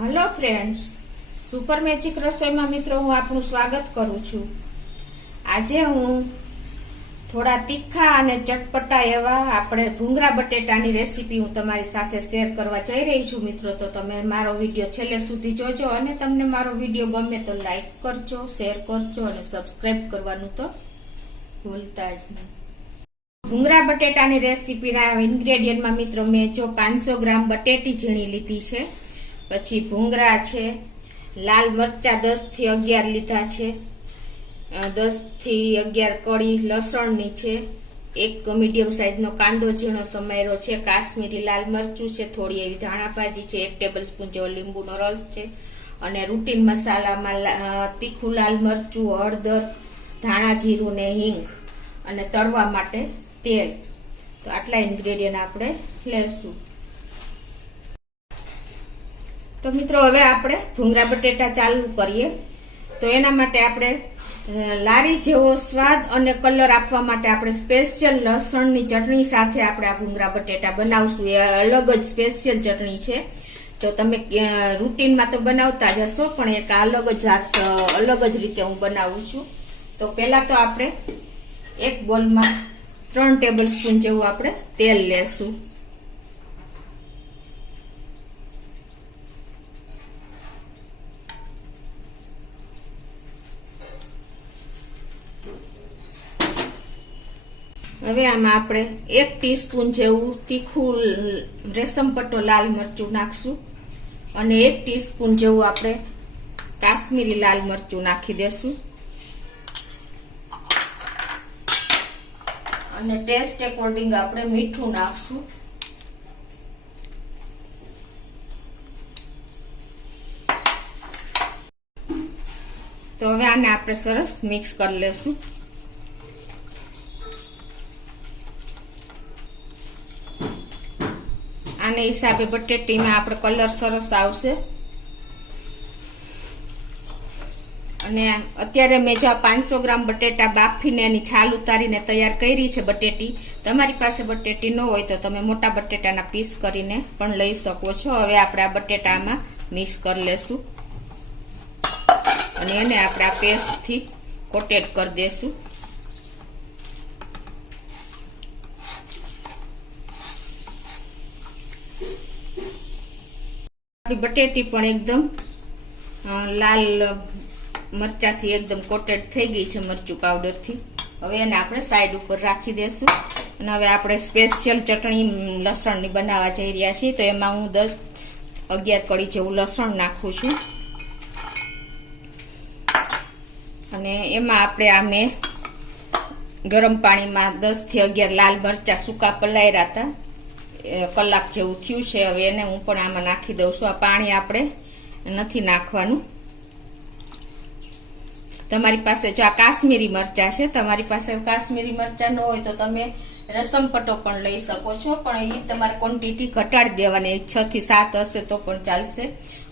Hello friends, super magic રસોઈમાં મિત્રો હું આપનું સ્વાગત કરું છું। આજે હું થોડા તીખા અને ચટપટા એવા આપણે ભૂંગળા બટેટાની રેસીપી હું તમારી સાથે શેર કરવા જઈ રહી છું। મિત્રો તો તમે મારો વિડીયો છેલ્લે સુધી જોજો અને તમને મારો વિડીયો ગમે તો લાઈક કરજો, શેર કરજો અને સબસ્ક્રાઇબ કરવાનું તો ભૂલતા જ નહીં। ભૂંગળા બટેટાની રેસીપીના ઇન્ગ્રેડિયન્ટમાં મિત્રો મેં જો 500 ગ્રામ બટેટી ઝીણી લીધી છે, પછી ભૂંગળા છે, લાલ મરચા 10 થી 11 લીધા છે, 10 થી 11 કળી લસણની છે, એક મીડિયમ સાઈઝનો કાંદો ઝીણો સમારેલો છે, કાશ્મીરી લાલ મરચું છે, થોડી એવી ધાણા ભાજી છે, 1 ટેબલસ્પૂન જેવો લીંબુનો રસ છે અને રૂટીન મસાલામાં તીખું લાલ મરચું, હળદર, ધાણા જીરું ને હિંગ અને તળવા માટે તેલ। તો આટલા ઇન્ગ્રેડિયન્ટ આપણે લેશું। તો મિત્રો હવે આપણે ભૂંગળા બટેટા ચાલુ કરીએ। તો એના માટે આપણે લારી જેવો સ્વાદ અને કલર આપવા માટે આપણે સ્પેશિયલ લસણની ચટણી સાથે આપણે આ ભૂંગળા બટેટા બનાવશું। એ અલગ જ સ્પેશિયલ ચટણી છે, તો તમે રૂટીનમાં તો બનાવતા જ હશો, પણ એક અલગ જ રીતે હું બનાવું છું। તો પહેલા તો આપણે એક બોલમાં 3 ટેબલસ્પૂન જેવું આપણે તેલ લેશું। હવે આમાં આપણે 1 ટીસ્પૂન જેવું તીખું રેશમ પટ્ટો લાલ મરચું નાખશું અને 1 ટીસ્પૂન જેવું આપણે કાશ્મીરી લાલ મરચું નાખી દેશું અને ટેસ્ટ એકોર્ડિંગ આપણે મીઠું નાખશું। તો હવે આને આપણે સરસ મિક્સ કરી લેશું। આને હિસાબે બટેટીમાં આપણે કલર સરસ આવશે। અને અત્યારે મેં જો 500 ગ્રામ બટેટા બાફીને એની છાલ ઉતારીને તૈયાર કરી છે બટેટી। તમારી પાસે બટેટી ન હોય તો તમે મોટા બટેટાના પીસ કરીને પણ લઈ શકો છો। હવે આપણે આ બટેટામાં મિક્સ કરી લેશું અને એને આપણે આ પેસ્ટથી કોટેડ કરી દેશું। બટેટી પણ એકદમ લાલ મરચાથી એકદમ કોટેડ થઈ ગઈ છે મરચું પાવડરથી। હવે એને આપણે સાઈડ ઉપર રાખી દેશું અને હવે આપણે સ્પેશિયલ ચટણી લસણની બનાવવા જઈ રહ્યા છીએ। તો એમાં હું 10-11 કળી જેવું લસણ નાખું છું અને એમાં આપણે આ મેં ગરમ પાણીમાં 10 થી 11 લાલ મરચા સૂકા પલાળ્યા હતા, કલાક જેવું થયું છે। હવે એને હું પણ આમાં નાખી દઉં છું। આ પાણી આપણે નથી નાખવાનું। તમારી પાસે જો આ કાશ્મીરી મરચા છે, તમારી પાસે કાશ્મીરી મરચા ન હોય તો તમે રસમ પટ્ટો પણ લઈ શકો છો, પણ એ તમારે ક્વોન્ટિટી ઘટાડી દેવાની, 6 થી 7 હશે તો પણ ચાલશે।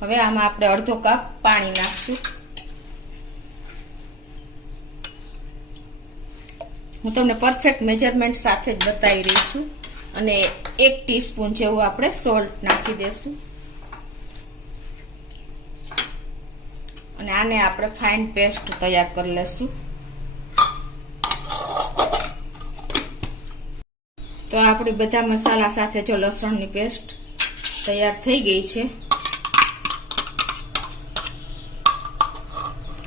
હવે આમાં આપણે અડધો કપ પાણી નાખશું। હું તમને પરફેક્ટ મેજરમેન્ટ સાથે જ બતાવી રહી છું અને 1 ટીસ્પૂન જેવું આપણે સોલ્ટ નાખી દેશું અને આને આપણે ફાઇન પેસ્ટ તૈયાર કરી લેશું। તો આપણી બધા મસાલા સાથે જો લસણની પેસ્ટ તૈયાર થઈ ગઈ છે।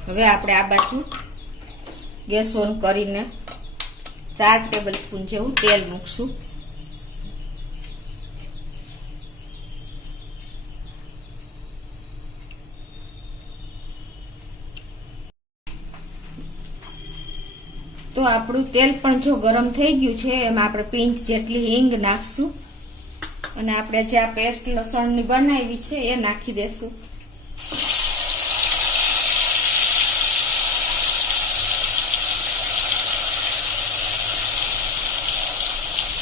હવે આપણે આ બાજુ ગેસ ઓન કરીને 4 ટેબલસ્પૂન જેવું તેલ મૂકશું। તો આપણું તેલ પણ જો ગરમ થઈ ગયું છે, એમાં આપણે પિંચ જેટલી હિંગ નાખશું અને આપણે જે આ પેસ્ટ લસણની બનાવી છે એ નાખી દેશું।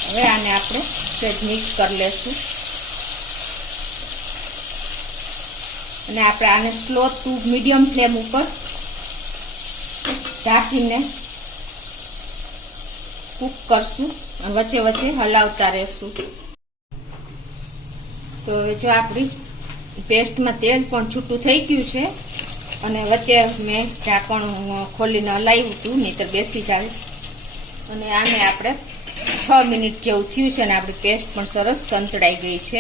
હવે આને આપણે સહેજ મિક્સ કરી લેશું અને આપણે આને સ્લો ટુ મીડિયમ ફ્લેમ ઉપર ઢાંકીને કુક કરશું અને વચ્ચે વચ્ચે હલાવતા રહેશું। તો હવે જો આપણી પેસ્ટમાં તેલ પણ છૂટું થઈ ગયું છે અને વચ્ચે મેં ઢાંકણ ખોલીને હલાવ્યું હતું, નહીંતર બેસી જાય. અને આને આપણે 6 મિનિટ જેવું થયું છે અને આપણી પેસ્ટ પણ સરસ સંતળાઈ ગઈ છે.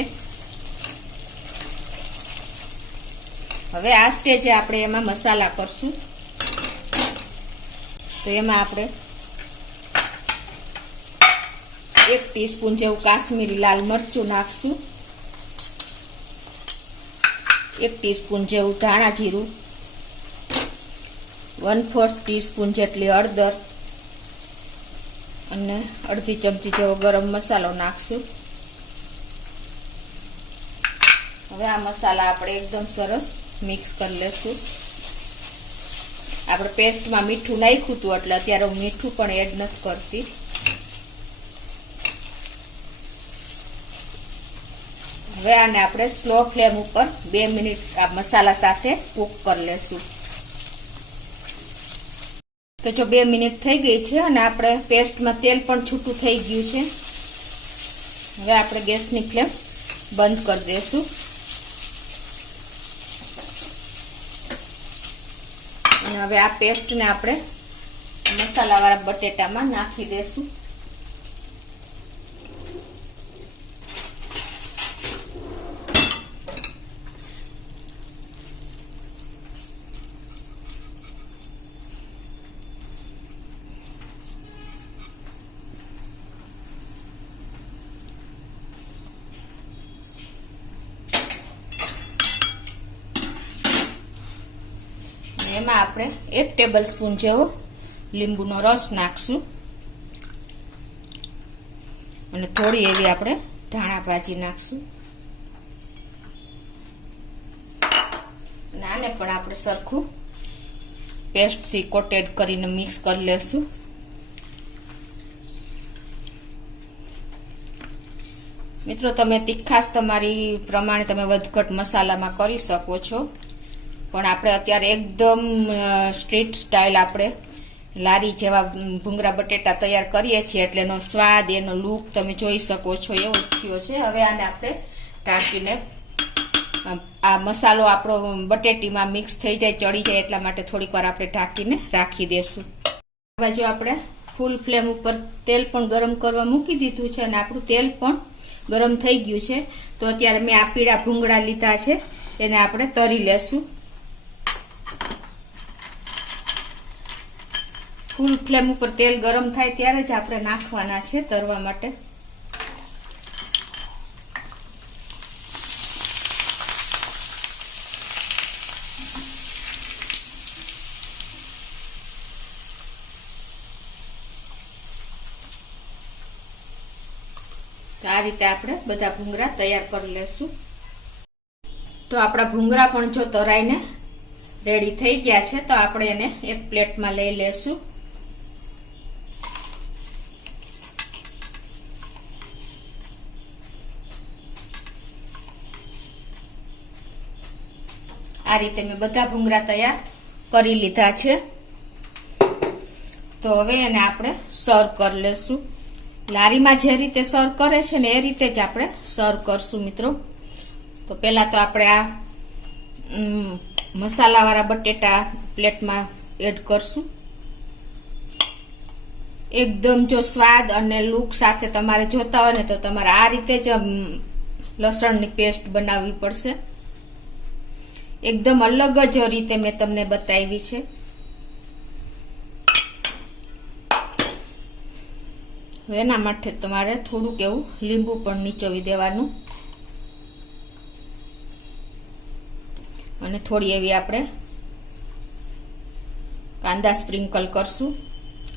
હવે આ સ્ટેજે આપણે એમાં મસાલા કરશું. તો એમાં આપણે 1 ટીસ્પૂન જેવું કાશ્મીરી લાલ મરચું નાખશું, 1 ટીસ્પૂન જેવું ધાણા જીરું, 1/4 ટીસ્પૂન જેટલી હળદર અને અડધી ચમચી જેવો ગરમ મસાલો નાખશું. હવે આ મસાલા આપણે એકદમ સરસ મિક્સ કરી લેશું. આપણે પેસ્ટમાં મીઠું નાખ્યું હતું એટલે અત્યારે હું મીઠું પણ એડ નથી કરતી. હવે આને આપણે સ્લો ફ્લેમ ઉપર 2 મિનિટ આ મસાલા સાથે કૂક કરી લેશું. તો જો 2 મિનિટ થઈ ગઈ છે અને આપણે પેસ્ટમાં તેલ પણ છૂટું થઈ ગયું છે. હવે આપણે ગેસની ફ્લેમ બંધ કરી દઈશું અને હવે આ પેસ્ટને આપણે મસાલાવાળા બટેટામાં નાખી દઈશું. એમાં આપણે 1 ટેબલ સ્પૂન જેવો લીંબુનો રસ નાખશું અને થોડી એવી આપણે ધાણા ભાજી નાખશું. અને આને પણ આપણે સરખું પેસ્ટથી કોટેડ કરીને મિક્સ કરી લેશું. મિત્રો, તમે તીખાશ તમારી પ્રમાણે તમે વધઘટ મસાલામાં કરી શકો છો, પણ આપણે અત્યારે એકદમ સ્ટ્રીટ સ્ટાઇલ આપણે લારી જેવા ભૂંગળા બટેટા તૈયાર કરીએ છીએ એટલે એનો સ્વાદ, એનો લુક તમે જોઈ શકો છો એવો થયો છે. હવે આને આપણે ઢાંકીને આ મસાલો આપણો બટેટીમાં મિક્સ થઈ જાય, ચડી જાય એટલા માટે થોડીક વાર આપણે ઢાંકીને રાખી દેશું. આ બાજુ આપણે ફૂલ ફ્લેમ ઉપર તેલ પણ ગરમ કરવા મૂકી દીધું છે અને આપણું તેલ પણ ગરમ થઈ ગયું છે. તો અત્યારે મેં આ પીળા ભૂંગળા લીધા છે, એને આપણે તરી લેશું. ફૂલ ફ્લેમ ઉપર તેલ ગરમ થાય ત્યારે જ આપણે નાખવાના છે તરવા માટે. તો આ રીતે આપણે બધા ભૂંગળા તૈયાર કરી લેશું. તો આપણા ભૂંગળા પણ જો તરાઈને રેડી થઈ ગયા છે, તો આપણે એને એક પ્લેટમાં લઈ લેશું. આ રીતે મેં બધા ભૂંગળા તૈયાર કરી લીધા છે. તો હવે એને આપણે સર્વ કરી લેશું. લારીમાં જે રીતે સર્વ કરે છે ને એ રીતે જ આપણે સર્વ કરશું મિત્રો. તો પહેલા તો આપણે આ મસાલાવાળા બટેટા પ્લેટમાં એડ કરશું. એકદમ જો સ્વાદ અને લુક સાથે તમારે જોતા હોય ને તો તમારે આ રીતે જ લસણની પેસ્ટ બનાવવી પડશે. એકદમ અલગ જ રીતે મેં તમને બતાવી છે. એના માટે તમારે થોડુંક એવું લીંબુ પણ નીચોવી દેવાનું અને થોડી એવી આપણે કાંદા સ્પ્રિંકલ કરશું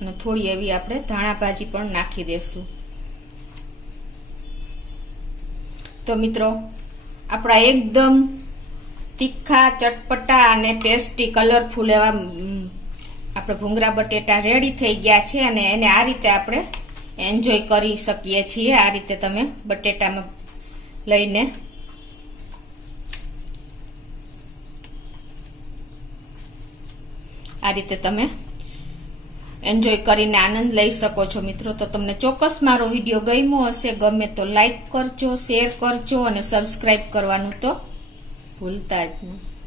અને થોડી એવી આપણે ધાણા ભાજી પણ નાખી દેશું. તો મિત્રો, આપણા એકદમ તીખા, ચટપટા અને ટેસ્ટી, કલરફુલ એવા આપણે ભૂંગળા બટેટા રેડી થઈ ગયા છે અને એને આ રીતે આપણે એન્જોય કરી શકીએ છીએ. આ રીતે તમે બટેટામાં લઈને આ રીતે તમે એન્જોય કરીને આનંદ લઈ શકો છો મિત્રો. તો તમને ચોક્કસ મારો વિડીયો ગમ્યો હશે. ગમે તો લાઈક કરજો, શેર કરજો અને સબસ્ક્રાઇબ કરવાનું તો ભૂલતા જ નહીં.